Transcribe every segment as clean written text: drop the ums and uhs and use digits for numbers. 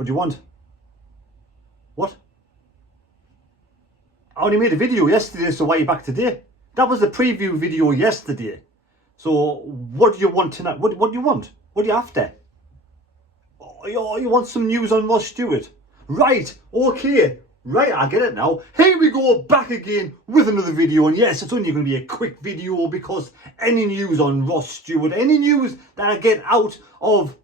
What do you want? What? I only made a video yesterday, so why are you back today? That was the preview video yesterday. So what do you want tonight? What do you want? What are you after? Oh, you want some news on Ross Stewart? Right, okay. Right, I get it now. Here we go, back again with another video. And yes, it's only going to be a quick video because any news on Ross Stewart, any news that I get out of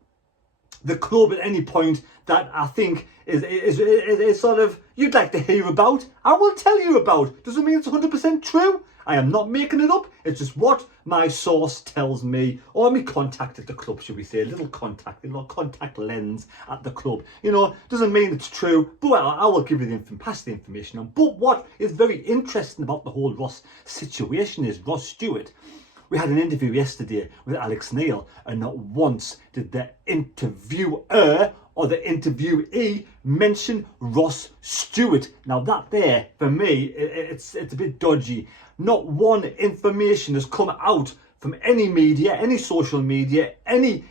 the club at any point that I think is sort of you'd like to hear about, I will tell you about. Doesn't mean it's 100% true. I am not making it up. It's just what my source tells me, or me contact at the club, should we say, a little contact lens at the club. You know, doesn't mean it's true, but I will give you pass the information on. But what is very interesting about the whole Ross situation is Ross Stewart. We had an interview yesterday with Alex Neil, and not once did the interviewer or the interviewee mention Ross Stewart. Now that there, for me, it's a bit dodgy. Not one information has come out from any media, any social media, any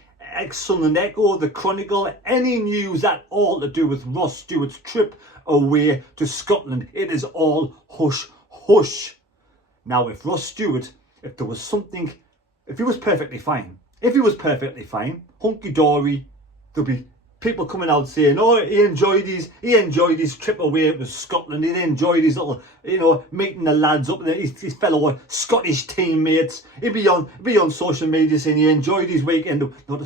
Sunderland Echo, the Chronicle, any news at all to do with Ross Stewart's trip away to Scotland. It is all hush hush. Now if Ross Stewart, if there was something, if he was perfectly fine, hunky-dory, there'll be people coming out saying, oh, he enjoyed his trip away to Scotland, he enjoyed his little, you know, meeting the lads up, his fellow Scottish teammates. He'd be on social media saying he enjoyed his weekend. Not a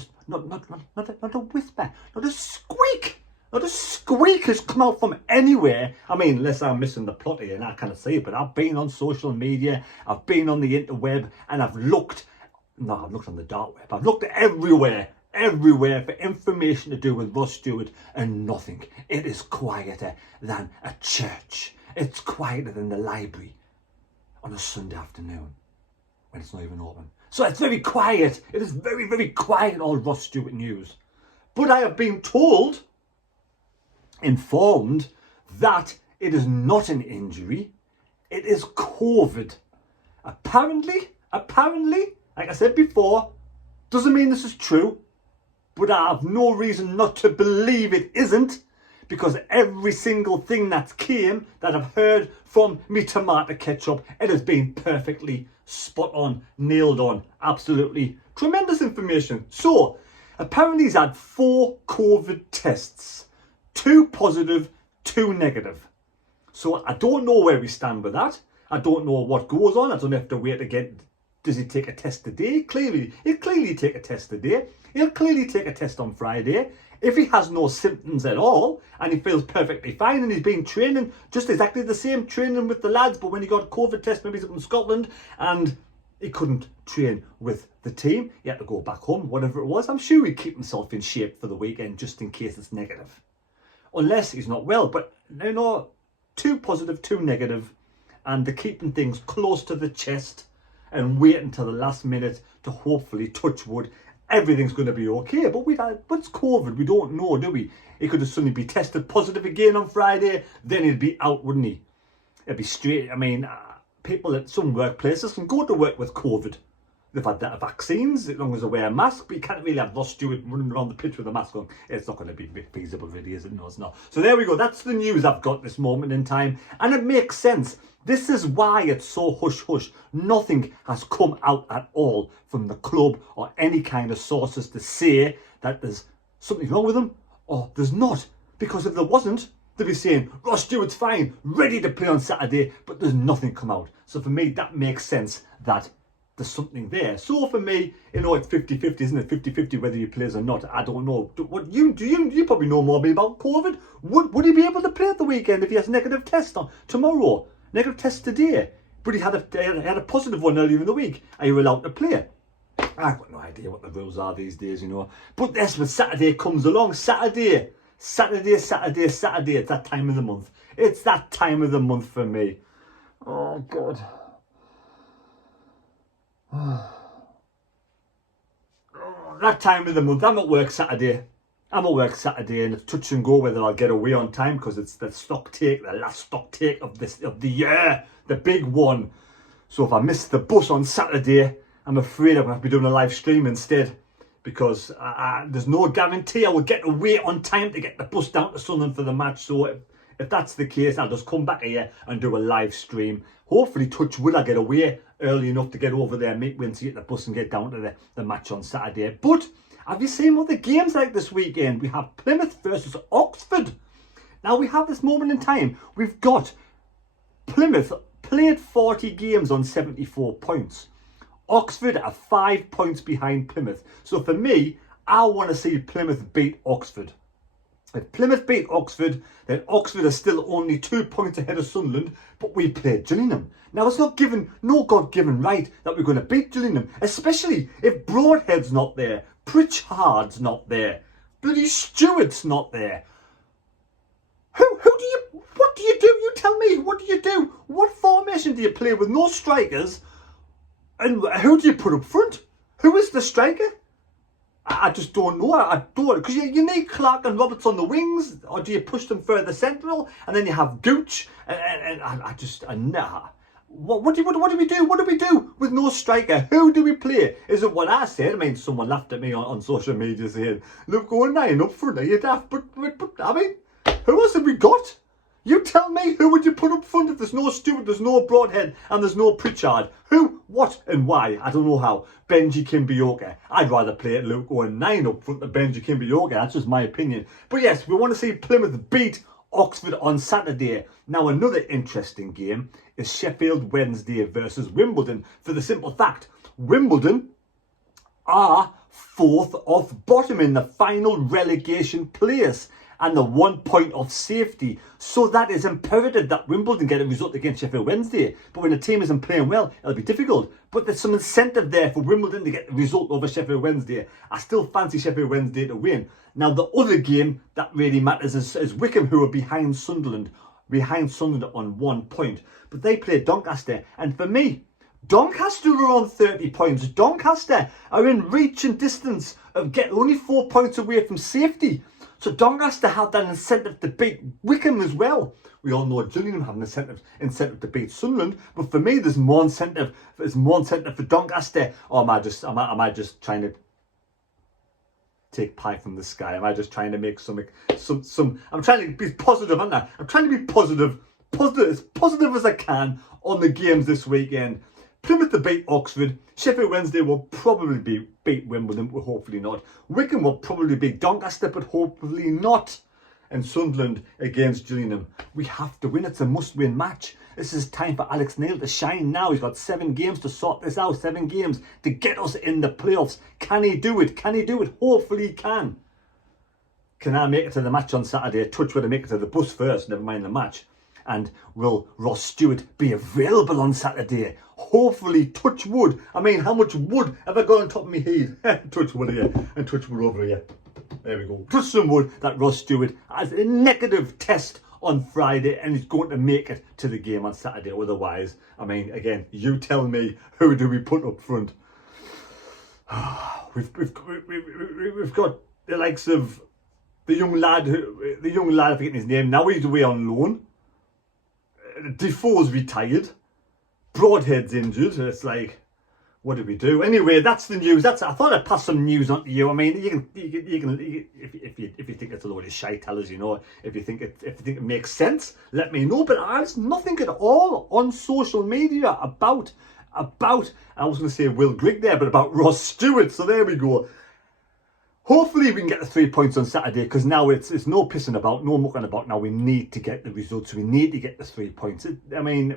whisper, not a squeak. Not a squeak has come out from anywhere. I mean, unless I'm missing the plot here and I can't see it, but I've been on social media, I've been on the interweb, and I've looked on the dark web. I've looked everywhere for information to do with Ross Stewart, and nothing. It is quieter than a church. It's quieter than the library on a Sunday afternoon when it's not even open. So it's very quiet. It is very, very quiet, all Ross Stewart news. But I have been informed that it is not an injury, it is COVID. Apparently, like I said before, doesn't mean this is true, but I have no reason not to believe it isn't, because every single thing that I've heard from me tomato ketchup, it has been perfectly spot on, nailed on, absolutely tremendous information. So, apparently he's had 4 COVID tests. 2 positive, 2 negative. So I don't know where we stand with that. I don't know what goes on. I don't have to wait to get, does he take a test today? He'll clearly take a test today. He'll clearly take a test on Friday. If he has no symptoms at all and he feels perfectly fine and he's been training, just exactly the same training with the lads, but when he got a COVID test, maybe he's up in Scotland and he couldn't train with the team, he had to go back home, whatever it was, I'm sure he'd keep himself in shape for the weekend just in case it's negative. Unless he's not well, but no, 2 positive, 2 negative, and they're keeping things close to the chest and wait until the last minute to hopefully, touch wood, everything's going to be okay. But it's COVID, we don't know, do we? He could have suddenly be tested positive again on Friday, then he'd be out, wouldn't he? It'd be straight. I mean, people at some workplaces can go to work with COVID. They've had that vaccines as long as they wear a mask, but you can't really have Ross Stewart running around the pitch with a mask on. It's not going to be feasible, really, is it? No, it's not. So there we go. That's the news I've got this moment in time, and it makes sense. This is why it's so hush hush. Nothing has come out at all from the club or any kind of sources to say that there's something wrong with him or there's not. Because if there wasn't, they'd be saying Ross Stewart's fine, ready to play on Saturday, but there's nothing come out. So for me, that makes sense that there's something there. So for me, you know, it's 50-50, isn't it? 50-50 whether he plays or not. I don't know. What you probably know more about COVID. Would he be able to play at the weekend if he has a negative test on tomorrow? Negative test today, but he had a positive one earlier in the week. Are you allowed to play? I've got no idea what the rules are these days, you know. But that's when Saturday comes along. Saturday. It's that time of the month. It's that time of the month for me. Oh God. That time of the month. I'm at work Saturday, and it's touch and go whether I'll get away on time because it's the last stock take of the year, the big one. So if I miss the bus on Saturday, I'm afraid I'm going to have to be doing a live stream instead. because there's no guarantee I will get away on time to get the bus down to Sunderland for the match. So if that's the case, I'll just come back here and do a live stream. Hopefully, touch wood, I get away early enough to get over there, make wins to get the bus and get down to the match on Saturday. But have you seen what the games like this weekend? We have Plymouth versus Oxford. Now we have this moment in time. We've got Plymouth played 40 games on 74 points. Oxford are 5 points behind Plymouth. So for me, I want to see Plymouth beat Oxford. If Plymouth beat Oxford, then Oxford are still only 2 points ahead of Sunderland, but we played Gillingham. Now it's not given, no God-given right that we're going to beat Gillingham, especially if Broadhead's not there, Pritchard's not there, bloody Stewart's not there. What do you do? You tell me, what do you do? What formation do you play with no strikers? And who do you put up front? Who is the striker? I just don't know. I don't, because you need Clark and Roberts on the wings, or do you push them further central and then you have Gooch? And nah. What do we do? What do we do with no striker? Who do we play? Is it what I said? I mean, someone laughed at me on social media saying, "Look, going 9 up front, are you daft?" But I mean, who else have we got? You tell me, who would you put up front if there's no Stewart, there's no Broadhead, and there's no Pritchard? Who, what, and why? I don't know how. Benji Kimbioka. I'd rather play at Luke going 9 up front than Benji Kimbioka. That's just my opinion. But yes, we want to see Plymouth beat Oxford on Saturday. Now, another interesting game is Sheffield Wednesday versus Wimbledon. For the simple fact, Wimbledon are 4th off bottom in the final relegation place, and the 1 point of safety. So that is imperative that Wimbledon get a result against Sheffield Wednesday. But when a team isn't playing well, it'll be difficult. But there's some incentive there for Wimbledon to get the result over Sheffield Wednesday. I still fancy Sheffield Wednesday to win. Now, the other game that really matters is Wycombe, who are behind Sunderland on 1 point. But they play Doncaster. And for me, Doncaster are on 30 points. Doncaster are in reach and distance of getting only 4 points away from safety. So Doncaster had that incentive to beat Wycombe as well. We all know Gillingham have an incentive to beat Sunderland, but for me, there's more incentive. There's more incentive for Doncaster. Or am I just trying to take pie from the sky? Am I just trying to make some? I'm trying to be positive, aren't I? I'm trying to be positive as positive as I can on the games this weekend. Plymouth to beat Oxford. Sheffield Wednesday will probably beat Wimbledon, but hopefully not. Wycombe will probably beat Doncaster, but hopefully not. And Sunderland against Gillingham. We have to win. It's a must-win match. This is time for Alex Neil to shine now. He's got 7 games to sort this out. 7 games to get us in the playoffs. Can he do it? Can he do it? Hopefully he can. Can I make it to the match on Saturday? Touch wood to make it to the bus first, never mind the match. And will Ross Stewart be available on Saturday? Hopefully, touch wood. I mean, how much wood have I got on top of my head? Touch wood here and touch wood over here. There we go. Touch some wood that Ross Stewart has a negative test on Friday and is going to make it to the game on Saturday. Otherwise, I mean, again, you tell me, who do we put up front? We've got the likes of the young lad, I forget his name. Now he's away on loan. Defoe's retired. Broadhead's injured. It's like, what do we do? Anyway, that's the news. I thought I'd pass some news on to you. I mean, you can if you think it's a load of shite, tell us, you know. If you think it makes sense, let me know. But there's nothing at all on social media about I was going to say Will Grigg there, but about Ross Stewart. So there we go. Hopefully we can get the 3 points on Saturday, because now it's no pissing about, no mucking about. Now we need to get the results. We need to get the 3 points. I mean,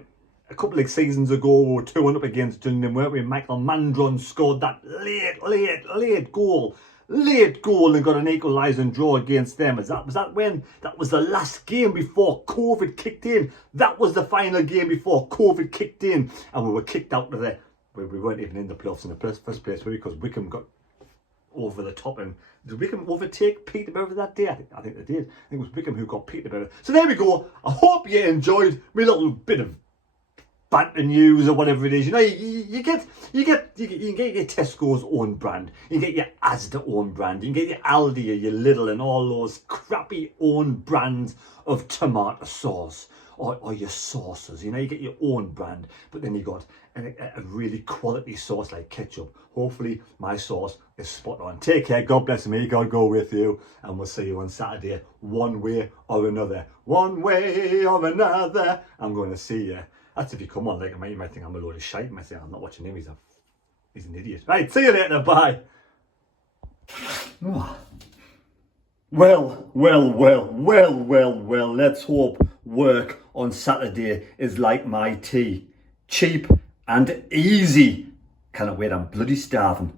a couple of seasons ago, we were 2-1 up against Gillingham, weren't we? Michael Mandron scored that late goal and got an equalising draw against them. Was that when? That was the last game before COVID kicked in. That was the final game before COVID kicked in. And we were kicked out of there. We weren't even in the playoffs in the first place, because Wycombe got over the top. And did Wycombe overtake Peterborough that day? I think they did. I think it was Wycombe who got Peterborough. So there we go. I hope you enjoyed my little bit of banter news or whatever it is. You know, you can get your Tesco's own brand, you can get your Asda own brand, you can get your Aldi or your Lidl and all those crappy own brands of tomato sauce or your sauces. You know, you get your own brand, but then you got a really quality sauce like ketchup. Hopefully my sauce is spot on. Take care, God bless me, God go with you, and we'll see you on Saturday, one way or another. One way or another, I'm going to see you. That's if you come on. Like, you might think I'm a load of shite. You might say I'm not watching him, he's an idiot. Right, see you later, bye. Well, let's hope work on Saturday is like my tea. Cheap and easy. Cannot wait, I'm bloody starving.